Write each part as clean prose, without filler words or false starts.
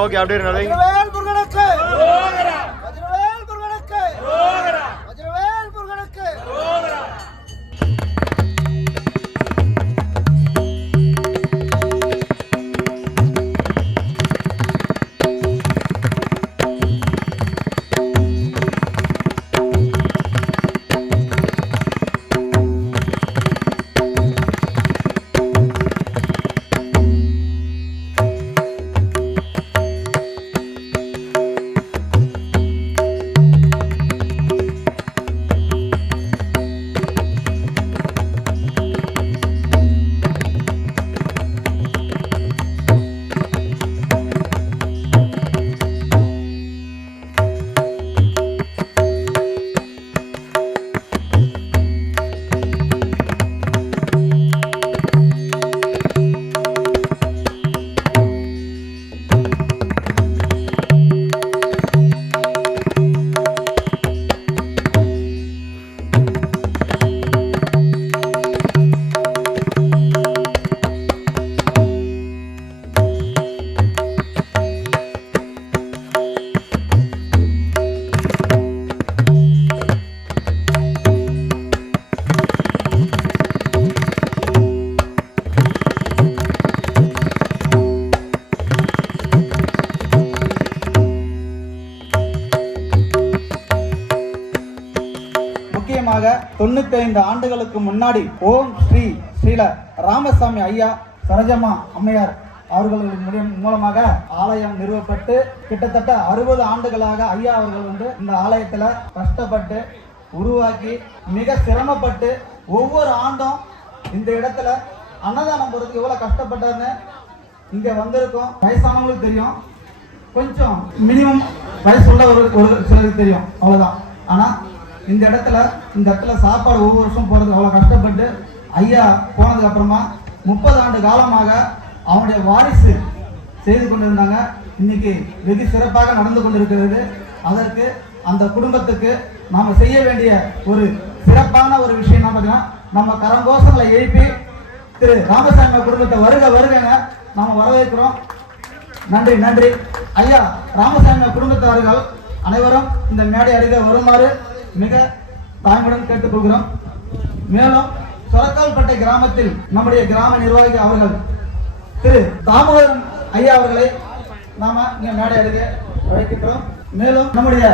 Okay அப்படியே நடை 95 ஆண்டுகளுக்கு முன்னாடி ஓம் ஸ்ரீ ஸ்ரீல ராமசாமி ஐயா சரோஜம்மா அம்மையார் அவர்களின் மூலமாக ஆலயம் நிறுவப்பட்டு கிட்டத்தட்ட 60 ஆண்டுகளாக ஐயா அவர்கள் இந்த ஆலயத்துல கஷ்டப்பட்டு உருவாக்கி மிக சிரமப்பட்டு ஒவ்வொரு ஆண்டும் இந்த இடத்துல அன்னதானம் போறதுக்கு எவ்வளவு கஷ்டப்பட்டாருன்னு இங்க வந்திருக்கோம். வயசானவங்களுக்கு தெரியும், கொஞ்சம் மினிமம் வயசு உள்ள ஒரு சிலருக்கு தெரியும், அவ்வளவுதான். ஆனா இந்த இடத்துல சாப்பாடு ஒவ்வொரு வருஷம் போறது அவ்வளவு கஷ்டப்பட்டு ஐயா போனதுக்கு அப்புறமா 30 ஆண்டு காலமாக அவனுடைய வாரிசு செய்து கொண்டிருந்தாங்க. இன்னைக்கு வெகு சிறப்பாக நடந்து கொண்டிருக்கிறது. அதற்கு அந்த குடும்பத்துக்கு நாம செய்ய வேண்டிய ஒரு சிறப்பான ஒரு விஷயம் பார்த்தீங்கன்னா, நம்ம கரங்கோஷங்களை எழுப்பி திரு ராமசாமி குடும்பத்தை வருக வருகங்க நாம வரவேற்கிறோம். நன்றி நன்றி. ஐயா ராமசாமி குடும்பத்தார்கள் அனைவரும் இந்த மேடை அருகே வருமாறு மிக தாய்மையுடன் கேட்டுக்கொள்கிறோம். மேலும் சொரக்கால்பட்டை கிராமத்தில் நம்முடைய கிராம நிர்வாகி அவர்கள் திரு தாமோதரன் ஐயா அவர்களை நாம இங்க மேடை அருகே அழைக்கிறோம். மேலும் நம்முடைய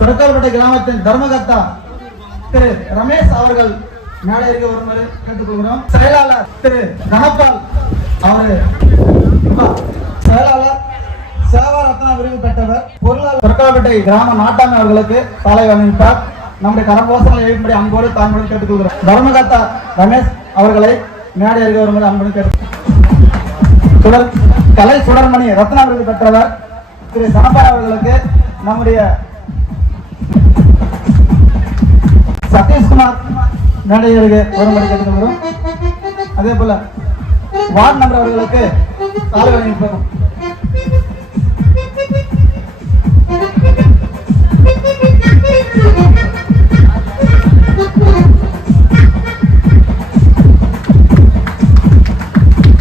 சொரக்கால்பட்டை கிராமத்தின் தர்மகர்த்தா திரு ரமேஷ் அவர்கள் மேடை அருகே வருமாறு கேட்டுக்கொள்கிறோம். செயலாளர் திரு தனபால் அவர்கள், செயலாளர் சேவா ரத்னா விருது பெற்றவர், பொருளாளர் சொரக்கால்பட்டை கிராம நாட்டாமை அவர்களுக்கு சாலை வழங்கிப்பார். நம்முடைய கரங்கோஷங்களை எழுப்படி அன்போடு தாங்களுடன் கேட்டுக்கொள்கிறோம். தர்மகர்த்தா ரமேஷ் அவர்களை மேடை அருகே வருமாறு அன்போடு கேட்டு கலை சுடர்மணி ரத்னா விருது பெற்றவர் திரு தனபால் அவர்களுக்கு நம்முடைய சதீஷ்குமார் மேடை அருகே வருமாறு கேட்டுக்கொள்கிறோம். அதே போல வார்டு மெம்பர் அவர்களுக்கு சாலை வழங்கிப்பார்.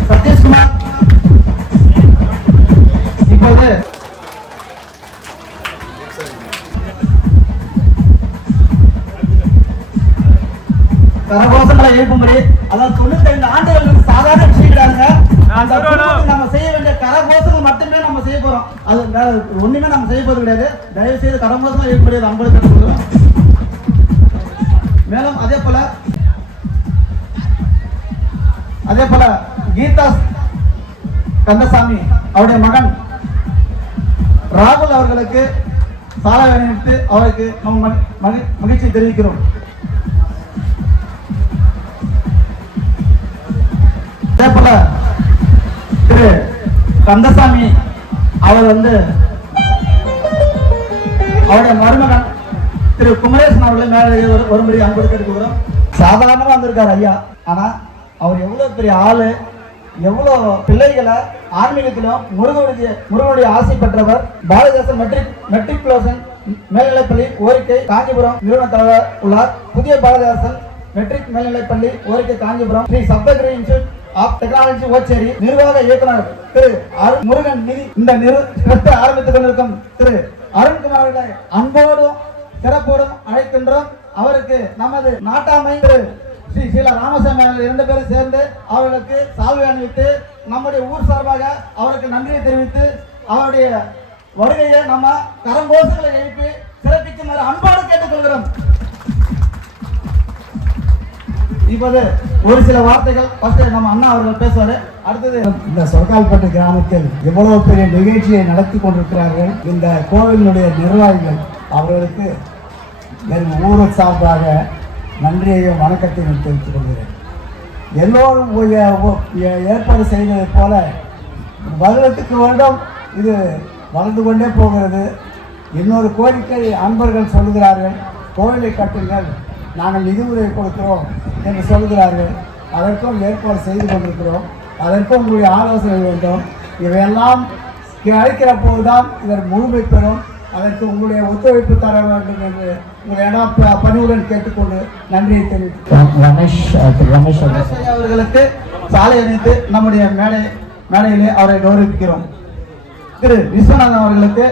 சதீஷ்குமார் இப்போது கரகோஷங்களை எழுப்பும்படி, அதாவது 95 ஆண்டுகளுக்கு சாதாரண விஷயம் கிடையாதுங்க. நம்ம செய்ய வேண்டிய கரகோஷங்கள் மட்டுமே நம்ம செய்ய போறோம். அது ஒண்ணுமே நம்ம செய்ய போறது கிடையாது. தயவு செய்து கரகோஷங்களை எழுப்பக்கூடியது அன்போடு கேட்டுக்கொள்கிறோம். மேலும் அதே போல கீதா கந்தசாமி அவருடைய மகன் ராகுல் அவர்களுக்கு சாலை அணிவித்து அவருக்கு நம்ம மகிழ்ச்சி தெரிவிக்கிறோம். அதே போல திரு கந்தசாமி அவர் அவருடைய மருமகன் திரு குமரேசன் அவர்களை மேலே வரும்படி அன்போடு கேட்டுக்கிறோம். சாதாரணமா வந்திருக்காரு ஐயா, ஆனா அவர் எவ்வளவு பெரிய ஆளு, எவ்வளவு பிள்ளைகளை ஆன்மீகத்திலும் முருகனுடைய ஆசை பெற்றவர். பாரதிதாசன் மெட்ரிகுலேஷன் மேல்நிலைப்பள்ளி ஓரிக்கை காஞ்சிபுரம் நிறுவன தலைவர் உள்ளார். புதிய பாரதிதாசன் மெட்ரிக் மேல்நிலைப்பள்ளி Orikkai Kanchipuram. Sri Sapthagiri institute of technology Ocheri நிர்வாக இயக்குனர் திரு முருகன் நிதி இந்த நிறுவனத்தை ஆரம்பித்துக் கொண்டிருக்கும் திரு அருண்குமார் அவர்களை அன்போடும் சிறப்போடும் அழைக்கின்றோம். அவருக்கு நமது நாட்டாமை திரு ஸ்ரீ ஸ்ரீல ராமசாமி அவர்கள் 2 பேரும் சேர்ந்து அவர்களுக்கு சால்வை அணிவித்து நம்முடைய ஊர் சார்பாக அவருக்கு நன்றியை தெரிவித்து அவருடைய வருகையை நம்ம கரங்கோஷங்களை எழுப்பி சிறப்பிக்குமாறு அன்போடு கேட்டுக்கொள்கிறோம். இப்போது ஒரு சில வார்த்தைகள் நம்ம அண்ணா அவர்கள் பேசுவாரு. அடுத்தது இந்த சொரக்கால்பட்டு கிராமத்தில் எவ்வளவு பெரிய நிகழ்ச்சியை நடத்தி கொண்டிருக்கிறார்கள் இந்த கோவிலினுடைய நிர்வாகிகள். அவர்களுக்கு என் ஊர் சார்பாக நன்றியையும் வணக்கத்தையும் தெரிவித்துக் கொள்கிறேன். எல்லோரும் ஏற்பாடு செய்ததை போல வருடத்துக்கு வருடம் இது வளர்ந்து கொண்டே போகிறது. இன்னொரு கோரிக்கை அன்பர்கள் சொல்லுகிறார்கள், கோவிலை கட்டுங்கள், நாங்கள் நிதி உதவி கொடுக்கிறோம் என்று சொல்கிறார்கள். அதற்கும் ஏற்பாடு செய்து கொண்டிருக்கிறோம். அதற்கும் உங்களுடைய ஆலோசனை வேண்டும். இவையெல்லாம் அழைக்கிற போதுதான் இதற்கு முழுமை பெறும். அதற்கு உங்களுடைய ஒத்துழைப்பு தர வேண்டும் என்று உங்களுடைய பணிவுடன் கேட்டுக்கொண்டு நன்றியை தெரிவிக்கிறோம். ரமேஷ் அவர்களுக்கு சாலை அணித்து நம்முடைய மேடையிலே அவரை கௌரவிக்கிறோம். திரு விஸ்வநாதன் அவர்களுக்கு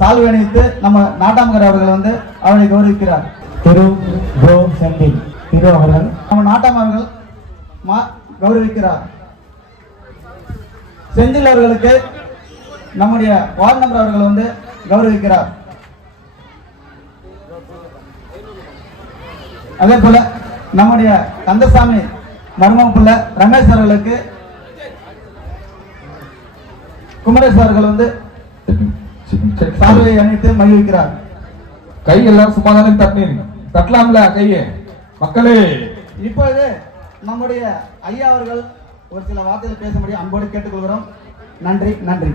சால்வை அணிவித்து நம்ம நாட்டாமகர் அவர்கள் அவரை கௌரவிக்கிறார். திரு செந்தில் திரு அவர்கள் நம்ம நாட்டாமர்கள் கௌரவிக்கிறார். செந்தில் அவர்களுக்கு நம்முடைய வார்டு மெம்பர் அவர்கள் கௌரவிக்கிறார். அதே போல நம்முடைய கந்தசாமி மருமக பிள்ளை ரமேஷ் அவர்களுக்கு குமரேஷ் அவர்கள் வந்து சால்வை அணிவித்து மகிழ்விக்கிறார். கை எல்லாம் சும்மா தானே தட்டலாம்ல கையை மக்களே. இப்பொழுது நம்முடைய ஐயா அவர்கள் ஒரு சில வார்த்தைகள் பேசும்படி அன்போடு கேட்டுக்கொள்கிறோம். நன்றி நன்றி.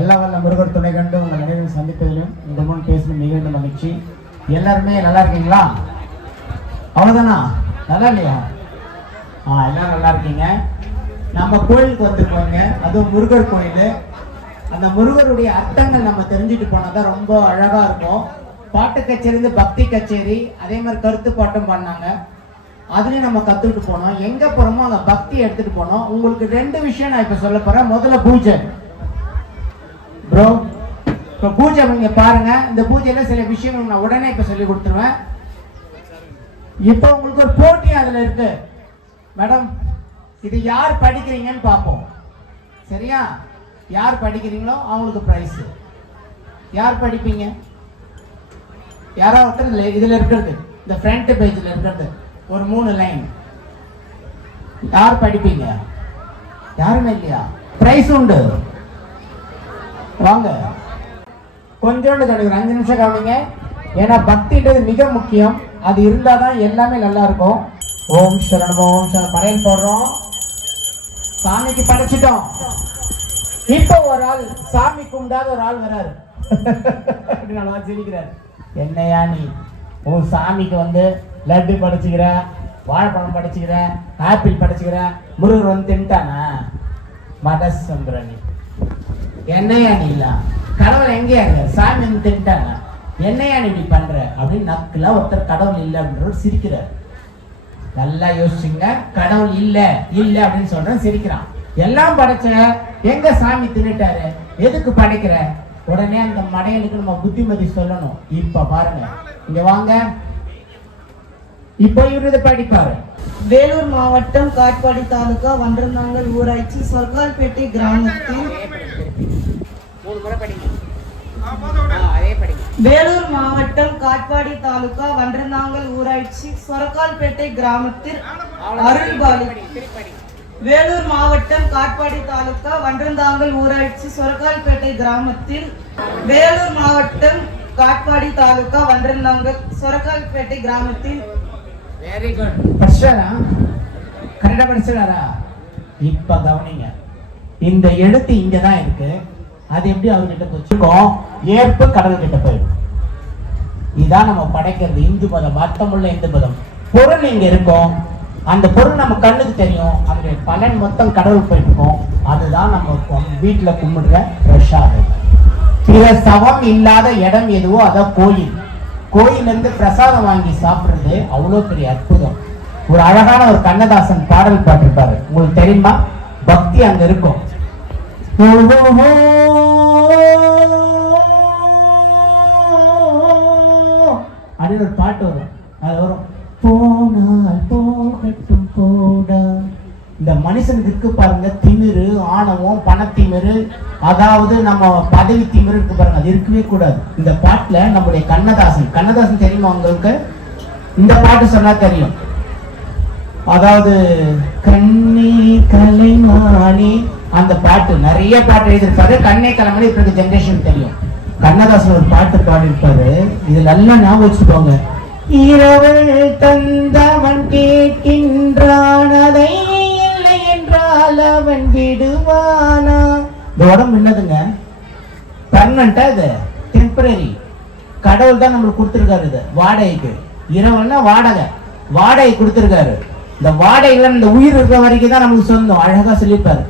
எல்லா வல்ல முருகர் துணை கண்டு உங்கள் நினைவில் சந்திப்பதிலும் இந்த முன் பேசும் மிகுந்த மகிழ்ச்சி. எல்லாருமே நல்லா இருக்கீங்களா? அவ்வளோதானா? நல்லா இல்லையா? எல்லாரும் நல்லா இருக்கீங்க. நம்ம கோயிலுக்கு வந்துருக்கோங்க, அதுவும் முருகர் கோயில். அந்த முருகருடைய அர்த்தங்கள் நம்ம தெரிஞ்சுட்டு போனால் தான் ரொம்ப அழகாக இருக்கும். பாட்டு கச்சேரி, பக்தி கச்சேரி, அதே மாதிரி கருத்து பாட்டும் பண்ணாங்க. அதுலேயும் நம்ம கற்றுக்கிட்டு போனோம். எங்கே போகிறோமோ அங்கே பக்தி எடுத்துகிட்டு போனோம். உங்களுக்கு 2 விஷயம் நான் இப்போ சொல்ல போகிறேன். முதல்ல பூஜை ப்ரோ. இப்போ பூஜை நீங்க பாருங்க. இந்த பூஜையில சில விஷயங்கள் நான் உடனே இப்போ சொல்லி கொடுத்துருவேன். இப்போ உங்களுக்கு ஒரு போட்டி அதில் இருக்கு மேடம். இது யார் படிக்கிறீங்கன்னு பார்ப்போம். சரியா? யார் படிக்கிறீங்களோ அவங்களுக்கு பிரைஸ். யார் படிப்பீங்க? யாராவது ஒருத்தர் இதில் இருக்கிறது, இந்த ஃப்ரண்ட் பேஜில் இருக்கிறது ஒரு 3 லைன் யார் படிப்பீங்க? யாருமே இல்லையா? பிரைஸ் உண்டு, வாங்க. கொஞ்சோண்டு கிடைக்கும், 5 நிமிஷம் கவனிங்க. ஏன்னா பக்தின்றது மிக முக்கியம். அது இருந்தால் தான் எல்லாமே நல்லா இருக்கும். ஓம் சரணம் ஓம் சரணம். படையல் போடுறோம், சாமிக்கு படைச்சிட்டோம். இப்போ ஒரு ஆள் சாமி கும்பிடாத ஒரு ஆள் வராரு. நல்லா சிரிக்கிறார். என்னையா நீ உன் சாமிக்கு வந்து லட்டு படைச்சுக்கிற, வாழைப்பழம் படைச்சுக்கிற, ஆப்பிள் படைச்சுக்கிற, முருகர் வந்து தின்ட்டானா? மதஸ் சந்திரனி என்னையா நீ இல்ல கடவுள் எங்கேயா இருக்க? சாமி வந்து தின்ட்டாங்க, என்னையா நீ இப்படி பண்ற அப்படின்னு நக்குல ஒருத்தர் கடவுள் இல்லை அப்படின்ற சிரிக்கிறார். நல்லா யோசிச்சுங்க. கடவுள் இல்ல இல்ல அப்படின்னு சொல்றேன், சிரிக்கிறான். எல்லாம் படைச்ச எங்க சாமி தின்னுட்டாரு, எதுக்கு படைக்கிற? உடனே அந்த மடையனுக்கு நம்ம புத்திமதி சொல்லணும். இப்ப பாருங்க, இங்க வாங்க. இப்போ இவரு படிப்பாரு. வேலூர் மாவட்டம் காட்பாடி தாலுகா வண்டர்நாங்கல் ஊராட்சி சொர்க்கால்பேட்டை கிராமத்தில் வேலூர் மாவட்டம் காட்பாடி தாலுகா வண்டர்நாங்கல் ஊராட்சி சொர்க்கால்பேட்டை கிராமத்தில் அருள்பாலி. வேலூர் மாவட்டம் காட்பாடி தாலுகா வண்டர்நாங்கல் ஊராட்சி சொர்க்கால்பேட்டை கிராமத்தில் வேலூர் மாவட்டம் காட்பாடி தாலுகா வண்டர்நாங்கல் சொர்க்கால்பேட்டை கிராமத்தில். Very good. படிச்சாரா? கரெக்டா படிச்சாரா? இப்ப கவனிங்க. இந்த எழுத்து இங்க தான் இருக்கு. அது எப்படி அவர்கிட்ட போச்சுக்கோம்? ஏற்பு கடல் கிட்ட போயிடும். இதான் நம்ம படைக்கிறது இந்து பதம், அர்த்தமுள்ள இந்து பதம். பொருள் இங்க இருக்கும், அந்த பொருள் நம்ம கண்ணுக்கு தெரியும், அதனுடைய பலன் மொத்தம் கடவுள் போயிருக்கும். அதுதான் நம்ம வீட்டுல கும்பிடுற பிரசாதம். பிற சவம் இல்லாத இடம் எதுவோ அதான் கோயில். கோயில இருந்து பிரசாதம் வாங்கி சாப்பிடுறது அவ்வளவு பெரிய அற்புதம். ஒரு அழகான ஒரு கண்ணதாசன் பாடல் பாட்டிருப்பாரு, உங்களுக்கு தெரியுமா? பக்தி அங்க இருக்கும். அப்படின்னு ஒரு பாட்டு வரும். அது வரும், போனால் போகட்டும் போடா. இந்த மனுஷனுக்கு இருக்கு பாருங்க திமிரு, ஆணவம், பணத்திமிரு, அதாவது நம்ம பதவி திமிரு இருக்கு பாருங்க, அது இருக்கவே கூடாது. இந்த பாட்டுல நம்முடைய கண்ணதாசன் தெரியுமா உங்களுக்கு? இந்த பாட்டு சொன்னா தெரியும். அதாவது கண்ணே கலைமானே, அந்த பாட்டு நிறைய பாட்டு எழுதியிருப்பாரு. கண்ணே கலைமானே இப்ப ஜெனரேஷன் தெரியும். கண்ணதாசன் ஒரு பாட்டு பாடியிருப்பாரு, இது நல்லா ஞாபகம் வச்சுக்கோங்க. இரவல் தந்தவன் கேட்கின்றான், அதை இல்லை என்றால் அவன் விடுவானா. இந்த உடம்பு என்னதுங்க? பர்மனண்டா, இது டெம்பரரி. கடவுள் தான் நம்மளுக்கு கொடுத்துருக்காரு இது வாடகைக்கு. இரவல்னா வாடகை கொடுத்துருக்காரு. இந்த வாடகைல இந்த உயிர் இருக்கிற வரைக்கும் தான் நமக்கு சொந்தம். அழகா சொல்லியிருப்பாரு.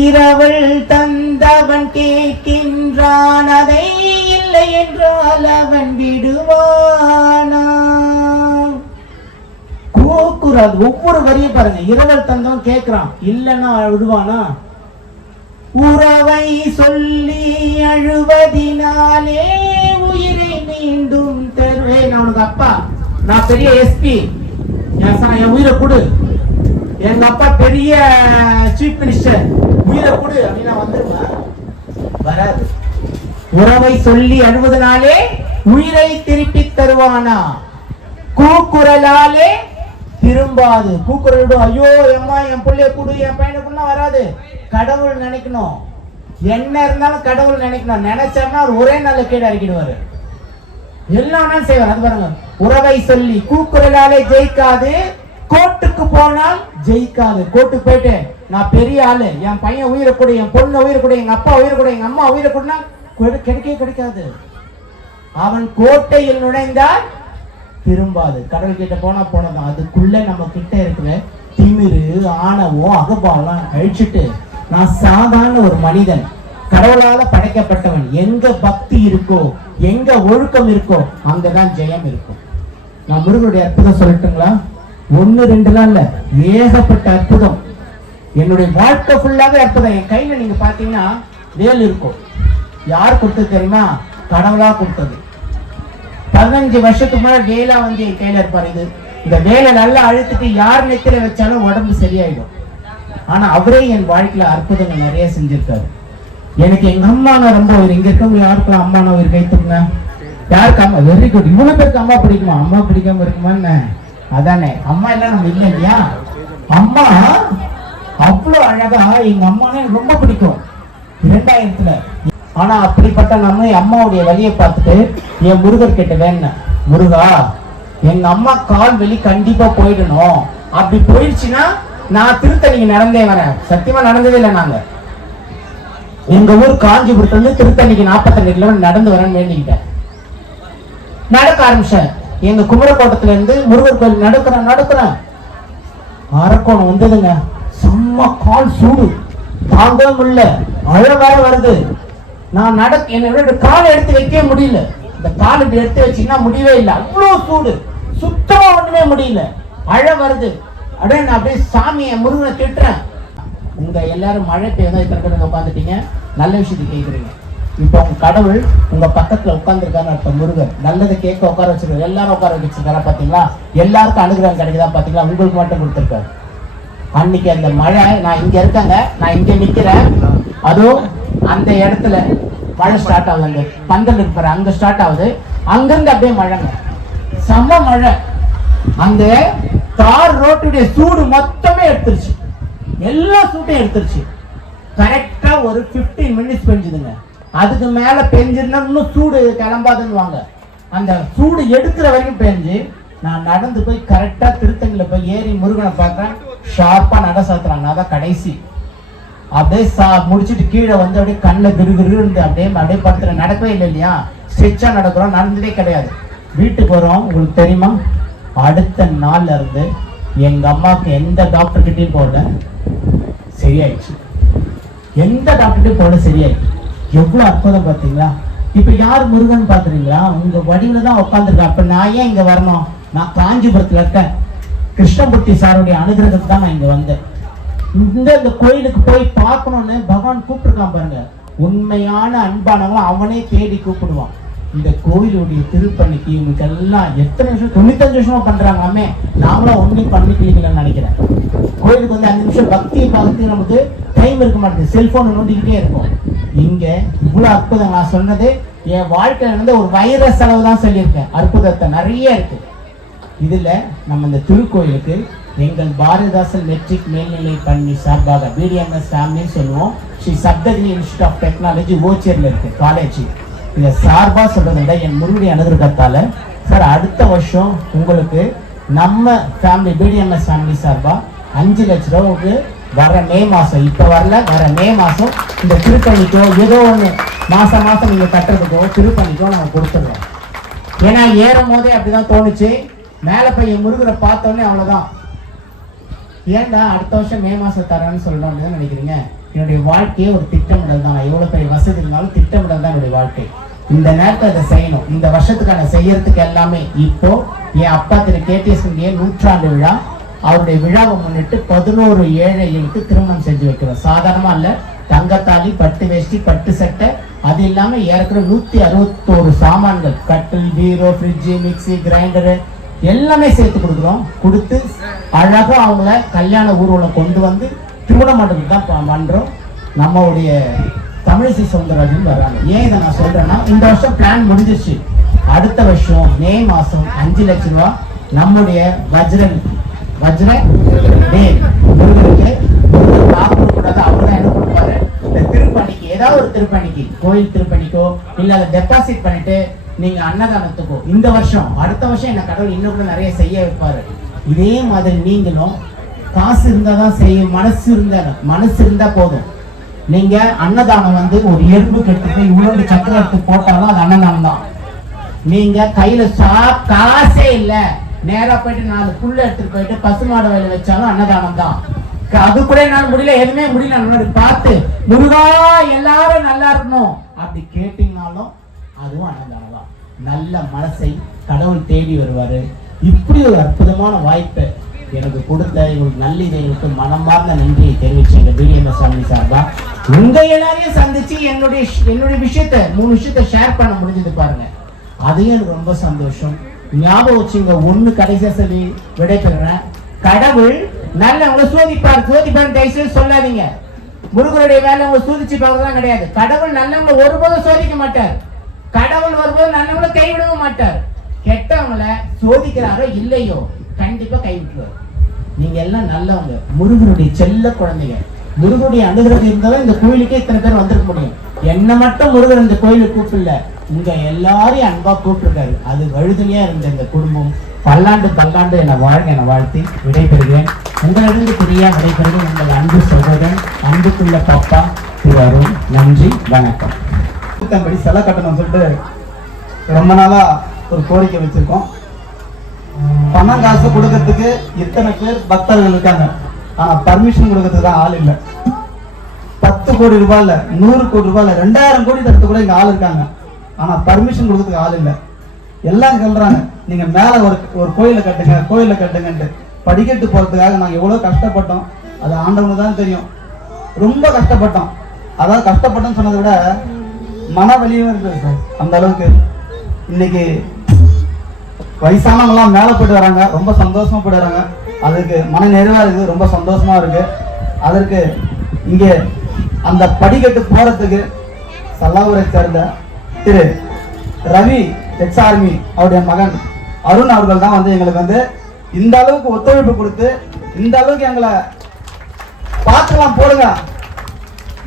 இரவல் தந்தவன் கேட்கின்றான், அதை இல்லை என்றால் அவன் விடுவானா. கூக்குறாது ஒவ்வொரு வரியும் பாருங்க. இரவல் தந்தவன் கேட்கிறான், இல்லைன்னா விடுவானா? உறவை சொல்லி அழுவதினாலே உயிரை மீண்டும் தருவேன். நான் உனக்கு அப்பா, நான் பெரிய எஸ்பி, என் உயிரை கொடு. எங்க அப்பா பெரிய சீஃப் மினிஸ்டர், உயிரை கொடு அப்படின்னா வந்துருவேன்? வராது. உறவை சொல்லி அழுவதனாலே உயிரை திருப்பி தருவானா? கூக்குரலாலே திரும்பாது. கூக்குரலிடும், ஐயோ அம்மா என் பிள்ளைய கொடு, என் பையனுக்குன்னா வராது. கடவுள் நினைக்கணும், என்ன இருந்தாலும் கடவுள் நினைக்கணும். நினைச்சாருன்னா ஒரே நாள் கீழே இறக்கிடுவாரு, எல்லாம் செய்வார். அது பாருங்க, உறவை சொல்லி கூக்குரலாலே ஜெயிக்காது, கோர்ட்டுக்கு போனால் ஜெயிக்காது. கோர்ட்டுக்கு போயிட்டு நான் பெரிய ஆளு, என் பையன் உயிரை கொடு, என் பொண்ணு உயிரை கொடு, எங்க அப்பா உயிரை கொடு, எங்க அம்மா உயிரை கொடுனா கிடைக்காது. அவன் கோட்டையில் நுழைந்தால் திரும்பாது. கடவுள் கிட்ட போனதான். அதுக்குள்ள நம்ம கிட்ட இருக்கிற திமிரு, ஆணவம், அகபாவம் அழிச்சிட்டு நான் சாதாரண ஒரு மனிதன், கடவுளால படைக்கப்பட்டவன், எங்க பக்தி இருக்கோ, எங்க ஒழுக்கம் இருக்கோ, அங்கதான் ஜெயம் இருக்கும். நான் முருகனுடைய அற்புதம் சொல்லட்டுங்களா? 1 2 இல்ல, ஏகப்பட்ட அற்புதம். என்னுடைய வாழ்க்கை ஃபுல்லாவே அற்புதம். என் கையில நீங்க பாத்தீங்கன்னா வேல் இருக்கும். யார் கொடுத்தது தெரியுமா? கடவுளா கொடுத்தது. 15 வருஷத்துக்கு முன்னாடி வேலா வந்து என் கையில இருப்பாரு. இந்த வேலை நல்லா அழுத்திட்டு யார் நெத்தில வச்சாலும் உடம்பு சரியாயிடும். ஆனா அவரே என் வாழ்க்கையில அற்புதங்கள் நிறைய செஞ்சிருக்காரு. எனக்கு எங்க அம்மா ரொம்ப உயிர். இங்க இருக்கவங்க யாருக்கும் அம்மா உயிர் கைத்துங்க. யாருக்கு அம்மா? Very good. இவ்வளவு பேருக்கு அம்மா பிடிக்குமா? அம்மா பிடிக்காம இருக்குமா என்ன? அதானே, அம்மா எல்லாம் நம்ம இல்லை இல்லையா? அம்மா அவ்வளவு அழகா, எங்க அம்மானே ரொம்ப பிடிக்கும் 2000த்துல. ஆனா அப்படிப்பட்ட நம்ம அம்மாவுடைய வழியை பார்த்துட்டு என் முருகர் கிட்ட வேணும், முருகா எங்க அம்மா கால் வெளி கண்டிப்பா போயிடணும். அப்படி போயிடுச்சுன்னா நான் திருத்தணிக்கு நடந்தே வரேன். சத்தியமா நடந்ததே இல்லை. நாங்க எங்க ஊர் காஞ்சிபுரத்துல இருந்து திருத்தணிக்கு 42 கிலோமீட்டர் நடந்து வரேன்னு வேண்டிக்கிட்டேன். நடக்க ஆரம்பிச்சேன். எங்க குமரக்கோட்டத்துல இருந்து முருகர் கோயில் நடக்கிறேன். அரக்கோணம் வந்ததுங்க. செம்ம கால் சூடு, தாங்க முடியல, அழ வேற வருது. நான் என்னோட காலை எடுத்து வைக்கவே முடியல. இந்த கால் இப்படி எடுத்து வச்சீங்கன்னா முடியவே இல்லை, அவ்வளவு சூடு, சுத்தமா ஒண்ணுமே முடியல, அழ வருது. அப்படியே நான் அப்படியே சாமியை முருகனை திட்டுறேன். உங்க எல்லாரும் மழை பெய்யுதா இத்தனை உட்காந்துட்டீங்க, நல்ல விஷயத்தை கேட்குறீங்க. இப்போ உங்க கடவுள் உங்க பக்கத்துல உட்காந்துருக்காரு அர்த்தம். முருகர் நல்லதை கேட்க உட்கார வச்சிருக்காரு, எல்லாரும் உட்கார வச்சிருக்காரா பாத்தீங்களா? எல்லாருக்கும் அனுகிரகம் கிடைக்குதா பாத்தீங்களா? உங்களுக்கு மட்டும் கொடுத்துருக்காரு. அன்னைக்கு அந்த மழை, நான் இங்க இருக்கேங்க, நான் இங்க நிக்கிறேன், அதுவும் அந்த இடத்துல மழை ஸ்டார்ட் ஆகுது. அங்க பந்தல் இருப்பாரு, அங்க ஸ்டார்ட் ஆகுது. அங்கிருந்து அப்படியே மழைங்க, செம்ம மழை. அந்த தார் ரோட்டுடைய சூடு மொத்தமே எடுத்துருச்சு, எல்லா சூட்டையும் எடுத்துருச்சு. கரெக்டா ஒரு 15 மினிட்ஸ் பெஞ்சுதுங்க. அதுக்கு மேல பெஞ்சிருந்தா இன்னும் சூடு கிளம்பாதுன்னு வாங்க. அந்த சூடு எடுக்கிற வரைக்கும் பெஞ்சு நான் நடந்து போய் கரெக்டா திருத்தணியில போய் ஏறி முருகனை பார்க்கறேன். ஷார்ப்பா நட சாத்துறாங்க. அதான் கடைசி. அப்படியே முடிச்சுட்டு கீழே வந்து அப்படியே கண்ணில் கிருகிரு இருந்து அப்படியே படுத்துறேன். நடக்கவே இல்லை இல்லையா? ஸ்ட்ரெச்சா நடக்கிறோம், நடந்ததே கிடையாது. வீட்டுக்கு வரோம். உங்களுக்கு தெரியுமா, அடுத்த நாள்ல இருந்து எங்க அம்மாவுக்கு எந்த டாக்டர் கிட்டையும் போடல, சரியாயிடுச்சு. எந்த டாக்டர்கிட்டையும் போட சரியாயிடுச்சு. எவ்வளவு அற்புதம் பார்த்தீங்களா? இப்ப யார் முருகன் பாக்குறீங்களா? உங்க வடிவுல தான் உட்காந்துருக்கேன். அப்ப நான் ஏன் இங்க வரணும்? நான் காஞ்சிபுரத்துல இருக்கேன். கிருஷ்ணமூர்த்தி சாருடைய அனுகிரகத்துக்கு தான் நான் இங்க வந்தேன். இந்த கோயிலுக்கு போய் பார்க்கணும்னு பகவான் கூப்பிட்டுருக்கான் பாருங்க. உண்மையான அன்பானவங்க அவனே தேடி கூப்பிடுவான். இந்த கோயிலுடைய திருப்பணிக்கு இவங்களுக்கு எல்லாம் எத்தனை வருஷம், 95 வருஷமா பண்றாங்களாமே. நாமளும் ஒன்றும் பண்ணிக்கலீங்கன்னு நினைக்கிறேன். கோயிலுக்கு வந்து 5 நிமிஷம் பக்தி நமக்கு டைம் இருக்க மாட்டேங்குது, செல்போன் நோண்டிக்கிட்டே இருக்கும். இங்க இவ்வளவு அற்புதம். நான் சொன்னது என் வாழ்க்கையில நடந்த ஒரு வைரஸ் அளவு தான் சொல்லியிருக்கேன். அற்புதத்தை நிறைய இருக்கு. இதுல நம்ம இந்த திருக்கோயிலுக்கு எங்கள் பாரதிதாசன் மெட்ரிக் மேல்நிலை பள்ளி சார்பாக BDMS ஃபேமிலின்னு சொல்லுவோம். Sri Saptagiri institute of technology ஓச்சேரியில் இருக்கு காலேஜ். இதை சார்பா சொல்றதை விட என் முருகனுடைய அனுகிரகத்தால சார் அடுத்த வருஷம் உங்களுக்கு நம்ம ஃபேமிலி BDMS ஃபேமிலி சார்பா 5 லட்ச ரூபாய்க்கு வர மே மாசம், இப்ப வரல, வர மே மாசம் இந்த திருப்பணிக்கோ ஏதோ ஒண்ணு மாசம் நீங்க கட்டுறதுக்கோ திருப்பணிக்கோ நம்ம கொடுத்துடுறோம். ஏன்னா ஏறும் போதே அப்படிதான் தோணுச்சு. மேல போய் முருகரை பார்த்தோன்னே அவ்வளவுதான். ஏன்டா அடுத்த வருஷம் மே மாசம் தரேன்னு சொல்லணும் அப்படின்னு நினைக்கிறீங்க? என்னுடைய வாழ்க்கையே ஒரு திட்டமிடல் தான். எவ்வளவு பெரிய வசதி இருந்தாலும் திட்டமிடல் தான் என்னுடைய வாழ்க்கை. இந்த நேரத்தை அதை செய்யணும். இந்த வருஷத்துக்கான செய்யறதுக்கு எல்லாமே இப்போ என் அப்பா திரு KTS 100ஆண்டு விழா, அவருடைய விழாவை முன்னிட்டு 11 ஏழைகளுக்கு திருமணம் செஞ்சு வைக்கிறோம். சாதாரணமா இல்ல, தங்கத்தாலி, பட்டு வேஷ்டி, பட்டு சட்டை, அது இல்லாம ஏற்கனவே 161 சாமான்கள், கட்டில், பீரோ, ஃப்ரிட்ஜ், மிக்சி, கிரைண்டரு எல்லாமே சேர்த்து கொடுக்குறோம். கொடுத்து அழகா அவங்கள கல்யாண ஊர்வலம் கொண்டு வந்து திருமண மண்டபத்துக்கு தான் பண்றோம். நம்மளுடைய தமிழிசை சவுந்தரராஜன் வர்றாங்க. ஏன் இதை நான் சொல்றேன்னா, இந்த வருஷம் பிளான் முடிஞ்சிருச்சு. அடுத்த வருஷம் மே மாசம் 5 லட்ச ரூபா நம்முடைய வஜ்ரன் முருகருக்கு கூடாது. அவர்தான் என்ன கொடுப்பாரு, இந்த திருப்பணிக்கு ஏதாவது ஒரு திருப்பணிக்கு, கோயில் திருப்பணிக்கோ இல்ல அதை டெபாசிட் பண்ணிட்டு நீங்க அன்னதானத்துக்கோ இந்த வருஷம் அடுத்த வருஷம் என்ன கடவுள் இன்னும் கூட நிறைய செய்ய வைப்பாரு. இதே மாதிரி நீங்களும் காசு இருந்தாதான் செய்யும், மனசு இருந்தா போதும். நீங்க அன்னதானம் வந்து ஒரு எறும்பு கட்டுக்கு இவ்வளவு சக்கரத்து போட்டாலும் அது அன்னதானம் தான். நீங்க கையில காசே இல்ல, நேரா போயிட்டு 4 புல்ல எடுத்துட்டு போயிட்டு பசுமாடு வயல வச்சாலும் அன்னதானம் தான். அது கூட என்னால முடியல, எதுவுமே முடியல, பார்த்து முருகா எல்லாரும் நல்லா இருக்கணும் அப்படி கேட்டீங்கனாலும் அதுவும் அன்னதானம் தான். நல்ல மனசை கடவுள் தேடி வருவாரு. இப்படி ஒரு அற்புதமான வாய்ப்பை எனக்கு கொடுத்த இவங்களுக்கு நல்லிதைகளுக்கு மனமார்ந்த நன்றியை தெரிவிச்சு இந்த பிடிஎம்எஸ் சாமி சார்பா உங்க எல்லாரையும் சந்திச்சு என்னுடைய விஷயத்த 3 விஷயத்த ஷேர் பண்ண முடிஞ்சது பாருங்க. அதையும் எனக்கு ரொம்ப சந்தோஷம். ஞாபகம் வச்சுங்க, ஒண்ணு கடைசியா சொல்லி விடைபெறுறேன். கடவுள் நல்லவங்களை சோதிப்பார் தயவுசெய்து சொல்லாதீங்க. முருகனுடைய வேலை உங்களை சோதிச்சு பார்க்கறதுலாம் கிடையாது. கடவுள் நல்லவங்களை ஒருபோதும் சோதிக்க மாட்டார். கடவுள் ஒருபோது நல்லவங்களை கைவிடவும் மாட்டார். கெட்டவங்களை சோதிக்கிறாரோ இல்லையோ கண்டிப்பா கைவிட்டுருவார். நீங்க எல்லாம் நல்லவங்க, முருகனுடைய செல்ல குழந்தைங்க. முருகனுடைய அனுகிரகம் இருந்தாலும் இந்த கோயிலுக்கே இத்தனை பேர் வந்திருக்க முடியும். என்ன மட்டும் முருகன் இந்த கோயிலுக்கு கூப்பிடல, உங்க எல்லாரையும் அன்பா கூப்பிட்டுருக்காரு. அது வழுதுணையா இருந்த இந்த குடும்பம் பல்லாண்டு என வாழ்த்தி விடைபெறுகிறேன். உங்களிடம் பிரியா விடைபெறுகிறேன். உங்கள் அன்பு சகோதரன், அன்புக்குள்ள பாப்பா திரு அருண். நன்றி, வணக்கம். படி செல கட்டணும் சொல்லிட்டு ரொம்ப நாளா ஒரு கோரிக்கை வச்சிருக்கோம். பணம் காசு கொடுக்கறதுக்கு இத்தனை பேர் பக்தர்கள் இருக்காங்க, ஆனா பர்மிஷன் கொடுக்கறதுக்கு தான் ஆள் இல்லை. 10 கோடி ரூபாயில 100 கோடி ரூபாயில 2000 கோடி தரத்து கூட இங்க ஆள் இருக்காங்க, ஆனா பர்மிஷன் கொடுக்கறதுக்கு ஆள் இல்லை. எல்லாம் சொல்றாங்க நீங்க மேல ஒரு கோயிலை கட்டுங்கன்ட்டு. படிக்கட்டு போறதுக்காக நாங்க எவ்வளவு கஷ்டப்பட்டோம், அது ஆண்டவனுக்கு தான் தெரியும். ரொம்ப கஷ்டப்பட்டோம். அதாவது கஷ்டப்பட்டோம்னு சொன்னதை விட மன வலியும் இருக்குது சார். அந்த அளவுக்கு இன்னைக்கு வயசானவங்களாம் மேலே போயிட்டு வராங்க, ரொம்ப சந்தோஷமா போயிட்டு வராங்க. அதுக்கு மன நிறைவா இருக்குது, ரொம்ப சந்தோஷமா இருக்கு. அதற்கு இங்கே அந்த படிக்கட்டு போறதுக்கு சல்லாவூரை சேர்ந்த திரு ரவி எக்ஸ்ஆர்மி அவருடைய மகன் அருண் அவர்கள் தான் வந்து எங்களுக்கு வந்து இந்த அளவுக்கு ஒத்துழைப்பு கொடுத்து, இந்த அளவுக்கு எங்களை பார்த்துலாம் போடுங்க,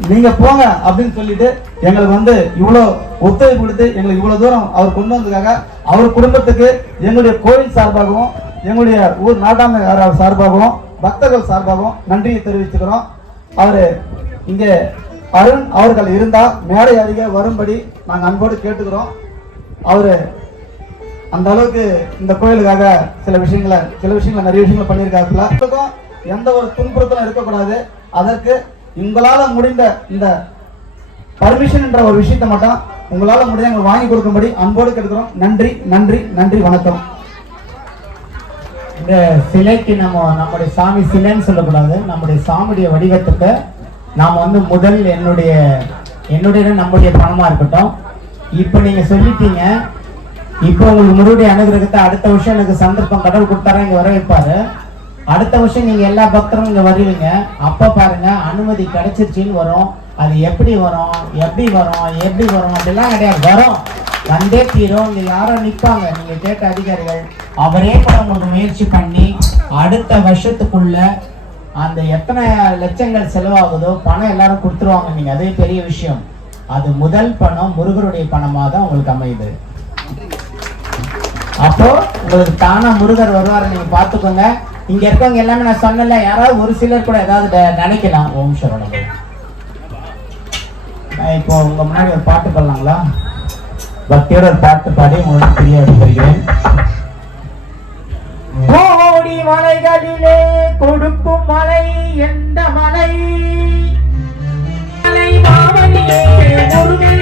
நீங்க போங்க அப்படின்னு சொல்லிட்டு எங்களுக்கு வந்து இவ்வளோ ஒத்துழைப்பு கொடுத்து எங்களுக்கு இவ்வளவு தூரம் அவர் கொண்டு வந்ததுக்காக அவர் குடும்பத்துக்கு எங்களுடைய கோயில் சார்பாகவும் எங்களுடைய ஊர் நாட்டாமை சார்பாகவும் பக்தர்கள் சார்பாகவும் நன்றியை தெரிவிச்சுக்கிறோம். அவரு இங்கே அருண் அவர்கள் இருந்தா மேடை அருகே வரும்படி நாங்கள் அன்போடு கேட்டுக்கிறோம். அவரு அந்த அளவுக்கு இந்த கோயிலுக்காக சில விஷயங்களை நிறைய விஷயங்களை பண்ணியிருக்காருல. எந்த ஒரு துன்புறுத்தலும் இருக்கக்கூடாது. அதற்கு உங்களால முடிந்த இந்த பர்மிஷன் என்ற ஒரு விஷயத்தை மட்டும் உங்களால முடிஞ்ச எங்களுக்கு வாங்கி கொடுக்கும்படி அன்போடு கேட்கிறோம். நன்றி நன்றி நன்றி, வணக்கம். இந்த சிலைக்கு நம்முடைய சாமி சிலைன்னு சொல்லக்கூடாது, நம்முடைய சாமியுடைய வடிவத்துக்கு நாம் வந்து முதல் என்னுடைய நம்முடைய பணமா இருக்கட்டும். இப்போ நீங்க சொல்லிட்டீங்க, இப்போ உங்களுக்கு முருகனுடைய அனுகிரகத்தை அடுத்த வருஷம் எனக்கு சந்தர்ப்பம் கடவுள் கொடுத்தாரா இங்க வர வைப்பாரு. அடுத்த வருஷம் நீங்க எல்லா பக்தரும் இங்க வருவீங்க. அப்ப பாருங்க அனுமதி கிடைச்சிருச்சின்னு வரும். அது எப்படி வரும் அப்படிலாம் கிடையாது, வரும், வந்தே தீரும். இங்க யாரோ நிற்பாங்க, நீங்க கேட்ட அதிகாரிகள், அவரே கூட உங்களுக்கு முயற்சி பண்ணி அடுத்த வருஷத்துக்குள்ள அந்த எத்தனை லட்சங்கள் செலவாகுதோ பணம் எல்லாரும் கொடுத்துருவாங்க. நீங்க அதே பெரிய விஷயம். அது முதல் பணம் முருகருடைய பணமாக தான் உங்களுக்கு அமையுது. அப்போ உங்களுக்கு தானா முருகர் வருவாரு, நீங்க பாத்துக்கோங்க. இங்க இருக்கவங்க எல்லாமே நான் சொன்னல, யாராவது ஒரு சிலர் கூட ஏதாவது நினைக்கலாம். ஓம் சரவணம். இப்போ உங்க முன்னாடி ஒரு பாட்டு பாடலாங்களா? பக்தியோட ஒரு பாட்டு பாடி உங்களுக்கு தெரிய வருகிறேன். கோடி மலைகளிலே கொடுக்கும் மலை எந்த மலை? மலை மாமணியே முருகா.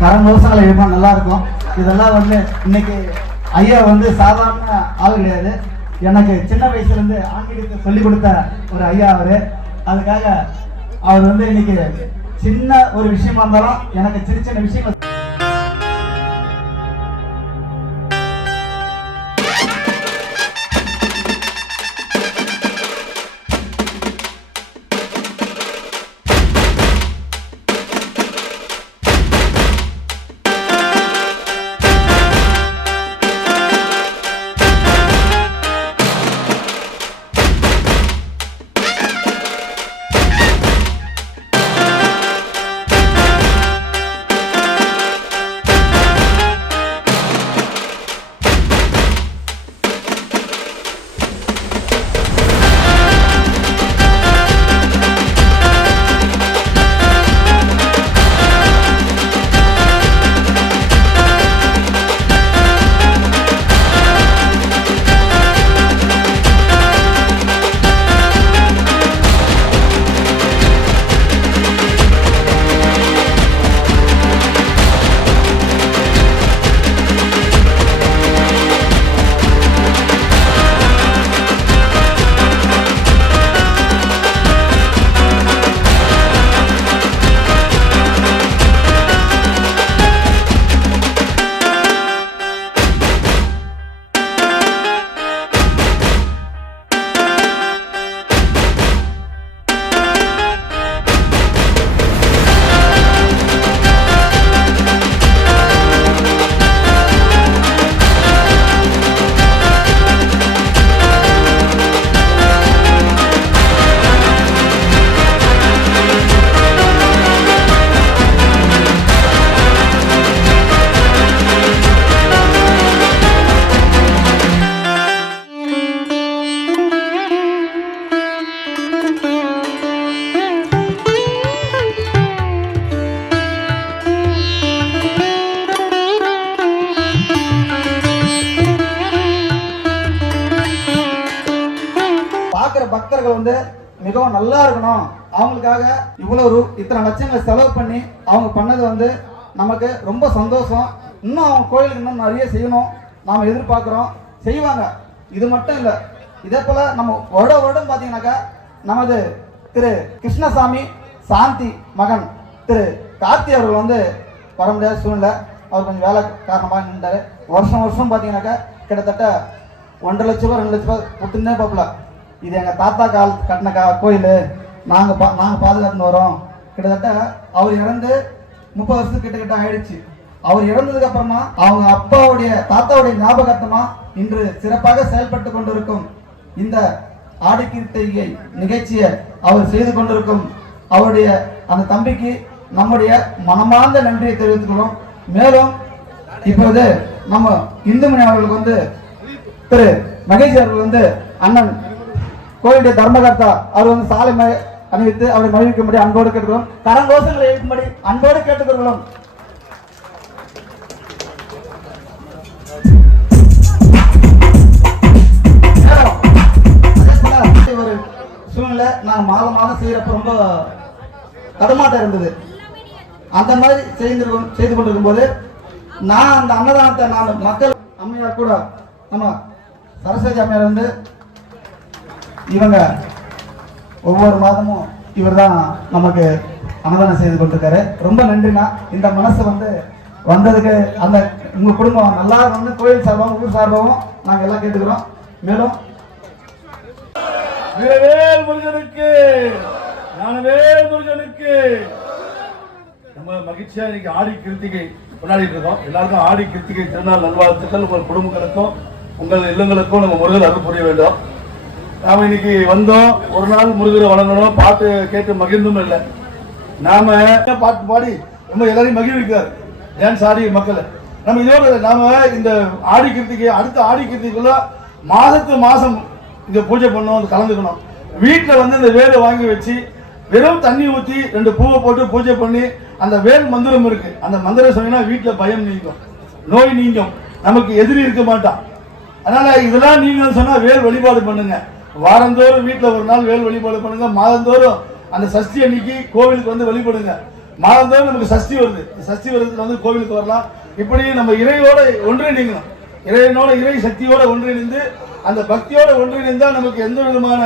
கரங்கோசங்களை எழுப்பா நல்லா இருக்கும். இதெல்லாம் வந்து இன்னைக்கு ஐயா வந்து சாதாரண ஆள் கிடையாது. எனக்கு சின்ன வயசுல இருந்து ஆங்கிலத்தை சொல்லிக் கொடுத்த ஒரு ஐயா அவரு. அதுக்காக அவர் வந்து இன்னைக்கு சின்ன ஒரு விஷயமா இருந்தாலும் எனக்கு சின்ன சின்ன விஷயங்கள் பார்க்குற பக்தர்கள் வந்து மிகவும் நல்லா இருக்கணும், அவங்களுக்காக இவ்வளவு இத்தனை லட்சங்கள் செலவு பண்ணி அவங்க பண்ணது வந்து நமக்கு ரொம்ப சந்தோஷம். இன்னும் அவங்க கோயிலுக்கு இன்னும் நிறைய செய்யணும் நாம் எதிர்பார்க்குறோம், செய்வாங்க. இது மட்டும் இல்லை, இதே போல் நம்ம வருடம் பார்த்தீங்கன்னாக்கா நமது திரு கிருஷ்ணசாமி சாந்தி மகன் திரு கார்த்தி அவர்கள் வந்து வர முடியாத சூழ்நிலை, அவர் கொஞ்சம் வேலை காரணமாக நின்றார். வருஷம் பார்த்தீங்கன்னாக்கா கிட்டத்தட்ட 1.5 லட்ச ரூபா 2 லட்ச ரூபா கொடுத்துன்னே பார்ப்பல. இது எங்கள் தாத்தா கட்டின கோயில், நாங்கள் பாதுகாத்துன்னு வரோம். கிட்டத்தட்ட அவர் இறந்து 30 வருஷத்துக்கு கிட்ட ஆயிடுச்சு. அவர் இறந்ததுக்கு அப்புறமா அவங்க அப்பாவுடைய தாத்தாவுடைய ஞாபகார்த்தமா இன்று சிறப்பாக செயல்பட்டு கொண்டிருக்கும் இந்த ஆடிக்கிருத்திகை நிகழ்ச்சியை அவர் செய்து கொண்டிருக்கும் அவருடைய அந்த தம்பிக்கு நம்முடைய மனமார்ந்த நன்றியை தெரிவித்துக்கிறோம். மேலும் இப்போது நம்ம இந்துமணி அவர்களுக்கு வந்து திரு மகேஷ் அவர்கள் வந்து அண்ணன் கோயிலுடைய தர்மகர்த்தா அவர் வந்து சாலை அணிவித்து அவரை மகிழ்விக்கும்படி அன்போடு கேட்டுக்கிறோம். கரங்கோஷங்களை எழுக்கும்படி அன்போடு கேட்டுக்கொள்கிறோம். ஒரு சூழ்நிலை நாங்கள் மாதம் செய்யறப்ப ரொம்ப தடுமாட்டம் இருந்தது. அந்த மாதிரி செய்து கொண்டிருக்கும் போது நான் அந்த அன்னதானத்தை நான் மக்கள் அம்மையார் கூட நம்ம சரஸ்வதி அம்மையார் வந்து இவங்க ஒவ்வொரு மாதமும் இவர் தான் நமக்கு அன்னதானம் செய்து கொண்டிருக்காரு. ரொம்ப நன்றிண்ணா. இந்த மனசு வந்து வந்ததுக்கு அந்த உங்க குடும்பம் நல்லா வந்து கோயில் சார்பாகவும் ஊர் சார்பாகவும் நாங்கள் எல்லாம் கேட்டுக்கிறோம். மேலும் வீரவேல் முருகனுக்கு, ஞானவேல் முருகனுக்கு. நம்ம மகிழ்ச்சியா இன்னைக்கு ஆடி கிருத்திகை கொண்டாடிட்டு இருக்கோம். எல்லாருக்கும் ஆடி கிருத்திகை திருநாள் நல்வாழ்த்துக்கள். உங்கள் குடும்பங்களுக்கும் உங்கள் இல்லங்களுக்கும் நம்ம முருகர் அருள் புரிய வேண்டும். நாம இன்னைக்கு வந்தோம், ஒரு நாள் முருகரை வணங்கணும், பாட்டு கேட்டு மகிழ்ந்தும் இல்லை. நாம பாட்டு பாடி நம்ம எல்லாரையும் மகிழ்விக்கிறார், டான்ஸ் ஆடி மக்களை. நம்ம இதோட நாம இந்த ஆடி கிருத்திகை அடுத்த ஆடி கிருத்திகைக்குள்ள மாசம் இங்க பூஜை பண்ணணும், கலந்துக்கணும். வீட்டில் வந்து இந்த வேலை வாங்கி வச்சு வெறும் தண்ணி ஊற்றி 2 பூவை போட்டு பூஜை பண்ணி அந்த வேல் மந்திரம் இருக்கு, அந்த மந்திரம் சொன்னீங்கன்னா வீட்டில் பயம் நீங்கும், நோய் நீங்கும், நமக்கு எதிரி இருக்க மாட்டான். அதனால இதெல்லாம் நீங்க சொன்னா வேல் வழிபாடு பண்ணுங்க. வாரந்தோறும் வீட்டில் ஒரு நாள் வேல் வழிபாடு பண்ணுங்க. மாதந்தோறும் அந்த சஷ்டி அன்னைக்கு கோவிலுக்கு வந்து வழிபடுங்க. மாதந்தோறும் நமக்கு சஷ்டி வருது, சஷ்டி வருடத்துல வந்து கோவிலுக்கு வரலாம். இப்படி நம்ம இறையோட ஒன்றிணைங்கணும், இறைவனோட இறை சக்தியோட ஒன்றிணைந்து அந்த பக்தியோட ஒன்றிணைந்தா நமக்கு எந்த விதமான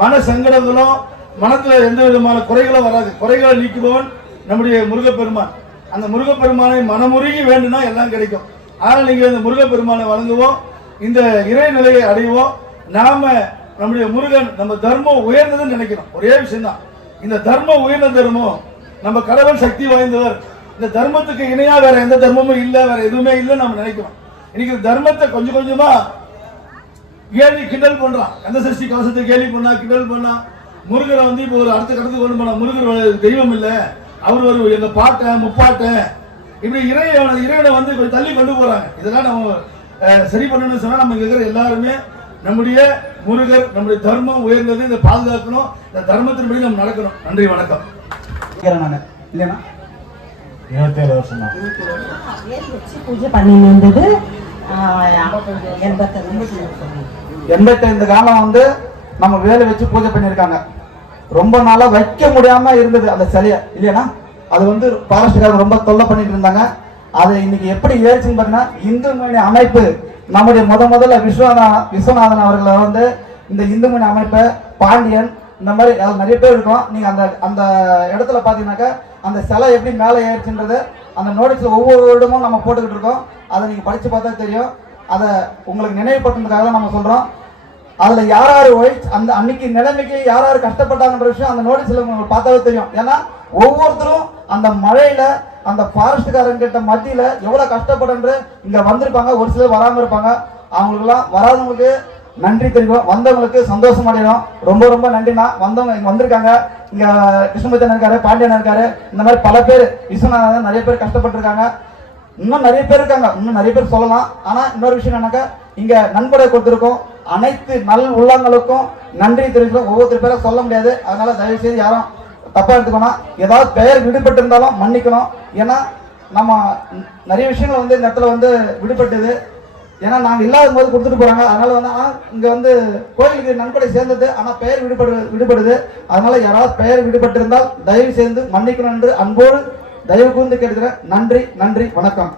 மன சங்கடங்களும் மனத்துல எந்த விதமான குறைகளும் வராது. குறைகளை நீக்குபவன் நம்முடைய முருகப்பெருமான். அந்த முருகப்பெருமானை மனமுருகி வேண்டுனா எல்லாம் கிடைக்கும். ஆனால் நீங்க இந்த முருகப்பெருமானை வழங்குவோம், இந்த இறை நிலையை அடைவோம். நாம நம்முடைய முருகன் நம்ம தர்மம் உயர்ந்ததுன்னு நினைக்கிறோம். ஒரே விஷயம் தான், இந்த தர்மம் உயர்ந்த தர்மம், நம்ம கடவுள் சக்தி வாய்ந்தவர், இந்த தர்மத்துக்கு இணையா வேற எந்த தர்மமும் இல்லை, வேற எதுவுமே இல்லைன்னு நம்ம நினைக்கிறோம். இன்னைக்கு தர்மத்தை கொஞ்சம் கொஞ்சமா கேலி கிண்டல் பண்றான். எந்த சஷ்டி கவசத்தை கேலி பண்ணா கிண்டல் பண்ணா. முருகரை வந்து இப்போ ஒரு அடுத்த கடத்துக்கு கொண்டு போனா முருகர் தெய்வம் இல்லை, அவர் ஒரு எங்க பாட்டன் முப்பாட்டன், இப்படி இறைவனை வந்து கொஞ்சம் தள்ளி கொண்டு போறாங்க. இதெல்லாம் நம்ம சரி பண்ணணும்னு சொன்னா நம்ம இருக்கிற எல்லாருமே நம்முடைய முருகர் நம்முடைய தர்மம் உயர்ந்தது, இதை பாதுகாக்கணும், இந்த தர்மத்தின்படி நம்ம நடக்கணும். நன்றி, வணக்கம். இல்லைன்னா 27 வருஷமா பூஜை பண்ணிட்டு இருந்தது. 85 காலம் வந்து நம்ம வேலை வச்சு பூஜை பண்ணியிருக்காங்க. ரொம்ப நாளா வைக்க முடியாம இருந்தது அந்த சிலையை, இல்லையா? அது வந்து பாரஸ்ட்காரங்க ரொம்ப தொல்லை பண்ணிட்டு இருந்தாங்க. அதை இன்னைக்கு எப்படி ஏறிச்சுன்னு பார்த்தீங்கன்னா, இந்துமணி அமைப்பு நம்முடைய முதல்ல விஸ்வநாதன் அவர்களை வந்து இந்த இந்துமணி அமைப்பை பாண்டியன் இந்த மாதிரி நிறைய பேர் இருக்கும். நீங்க அந்த இடத்துல பாத்தீங்கன்னாக்கா அந்த சிலை எப்படி மேலே ஏறிச்சுன்றது அந்த நோட்டீஸ்ல ஒவ்வொரு இடமும் நம்ம போட்டுக்கிட்டு இருக்கோம். அதை நீங்க படிச்சு பார்த்தா தெரியும். அதை உங்களுக்கு நினைவுபடுத்துறதுக்காக தான் நம்ம சொல்றோம். அதுல யார் அந்த அன்னைக்கு நிலைமைக்கு யார் கஷ்டப்பட்டாங்கன்ற விஷயம் அந்த நோட்டீஸ்ல உங்களுக்கு பார்த்தாவே தெரியும். ஏன்னா ஒவ்வொருத்தரும் அந்த மழையில அந்த ஃபாரஸ்ட்காரங்க கிட்ட மத்தியில எவ்வளவு கஷ்டப்பட்டு இங்க வந்திருப்பாங்க. ஒரு சிலர் வராம இருப்பாங்க. அவங்களுக்குலாம் வராதவங்களுக்கு நன்றி தெரியும், வந்தவங்களுக்கு சந்தோஷம் அடையும். ரொம்ப ரொம்ப நன்றிண்ணா. வந்தவங்க இங்க வந்திருக்காங்க. இங்க கிருஷ்ணமூர்த்தன் இருக்காரு, பாண்டியன் இருக்காரு, இந்த மாதிரி பல பேர், விஸ்வநாதன் நிறைய பேர் கஷ்டப்பட்டு இருக்காங்க. இன்னும் நிறைய பேர் இருக்காங்க, இன்னும் நிறைய பேர் சொல்லலாம். ஆனா இன்னொரு விஷயம் என்னன்னாக்கா, இங்க நன்கொடை கொடுத்திருக்கோம் அனைத்து நல் உள்ளங்களுக்கும் நன்றி தெரிவிக்கிறோம். ஒவ்வொருத்தர் பேரை சொல்ல முடியாது. அதனால தயவு செய்து யாரும் தப்பா எடுத்துக்கணும். ஏதாவது பெயர் விடுபட்டு இருந்தாலும் மன்னிக்கணும். ஏன்னா நம்ம நிறைய விஷயங்கள் வந்து இந்த இடத்துல வந்து விடுபட்டது. ஏன்னா நாங்கள் இல்லாத போது கொடுத்துட்டு போறாங்க. அதனால வந்து இங்க வந்து கோயிலுக்கு நன்கொடை சேர்ந்தது, ஆனா பெயர் விடுபடுது. அதனால யாராவது பெயர் விடுபட்டிருந்தால் தயவு செய்து மன்னிக்கணும் என்று அன்போடு தயவு கூர்ந்து கேட்கிறேன். நன்றி, வணக்கம்.